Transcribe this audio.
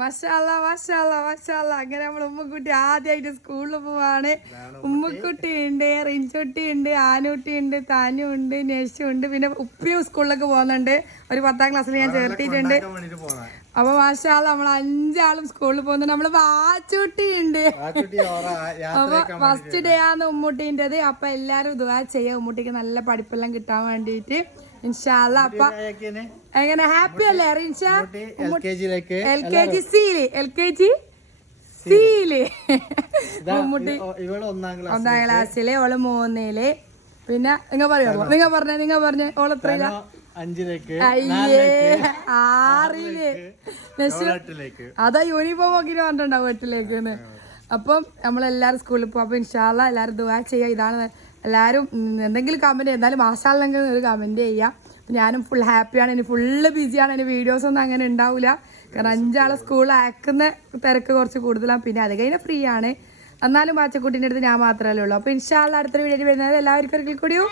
മഷാല്ല മഷാല്ല മഷാല്ല. അങ്ങനെ നമ്മൾ ഉമ്മക്കുട്ടി ആദ്യമായിട്ട് സ്കൂളിൽ പോവാണ്. ഉമ്മക്കുട്ടി ഉണ്ട് റിഞ്ചുട്ടി ഉണ്ട് ആനുട്ടി ഉണ്ട് താനു ഉണ്ട് നെഷു ഉണ്ട്. പിന്നെ ഉപ്പിയും സ്കൂളിലേക്ക് പോകുന്നുണ്ട്. ഒരു പത്താം ക്ലാസ്സിൽ ഞാൻ ചേർത്തിട്ടുണ്ട് അപ്പൊ മാഷാല്ല നമ്മൾ അഞ്ചാളും സ്കൂളിൽ പോകുന്നുണ്ട്. നമ്മൾ വാച്ചുട്ടി ഉണ്ട്. അപ്പൊ ഫസ്റ്റ് ഡേ ആണ് ഉമ്മൂട്ടിന്റെത് അപ്പൊ എല്ലാരും ഇതുവാ ചെയ്യാം. ഉമ്മുട്ടിക്ക് നല്ല പഠിപ്പെല്ലാം കിട്ടാൻ വേണ്ടിയിട്ട്. ഇൻഷാല്ല അപ്പൊ എങ്ങനെ? ഹാപ്പി അല്ലേ? റിൻഷ എൽ കെ ജിയിലേക്ക് എൽ കെ ജി സിയിൽ എൽ കെ ജി സിയിൽ മമ്മൂട്ടി. ഒന്നാം ക്ലാസ്സിലെ ഓൾ മൂന്നിൽ. പിന്നെ നിങ്ങ പറയോ? നിങ്ങ പറഞ്ഞ നിങ്ങ പറഞ്ഞ. ഓൾ എത്രയില്ല അഞ്ചിലേക്ക്. അയ്യേ ആറിൽ. അതാ യൂണിഫോം ഒക്കെ പറഞ്ഞിട്ടുണ്ടാവും വീട്ടിലേക്ക് അപ്പം നമ്മളെല്ലാരും സ്കൂളിൽ പോകും അപ്പൊ ഇൻഷാല്ല എല്ലാരും ദുവാ ചെയ്യാം ഇതാണ് എല്ലാരും ഉം, എന്തെങ്കിലും കമന്റ് എന്തായാലും മാസാലെങ്കിലും ഒരു കമന്റ് ചെയ്യാം. അപ്പം ഞാനും ഫുൾ ഹാപ്പിയാണ് ഇനി ഫുള്ള് ബിസിയാണ് ഇനി വീഡിയോസൊന്നും അങ്ങനെ ഉണ്ടാവില്ല കാരണം അഞ്ചാളെ സ്കൂളിൽ അയക്കുന്ന തിരക്ക് കുറച്ച് കൂടുതലാണ്. പിന്നെ അത് കഴിഞ്ഞാൽ ഫ്രീ ആണ്. എന്നാലും പാച്ചക്കുട്ടീന്റെ അടുത്ത് ഞാൻ മാത്രമല്ലേ ഉള്ളൂ. അപ്പോൾ ഇൻഷാല്ല അടുത്തൊരു വീഡിയോ വരുന്നത്. എല്ലാവർക്കും ഒരിക്കൽ കൂടിയോ.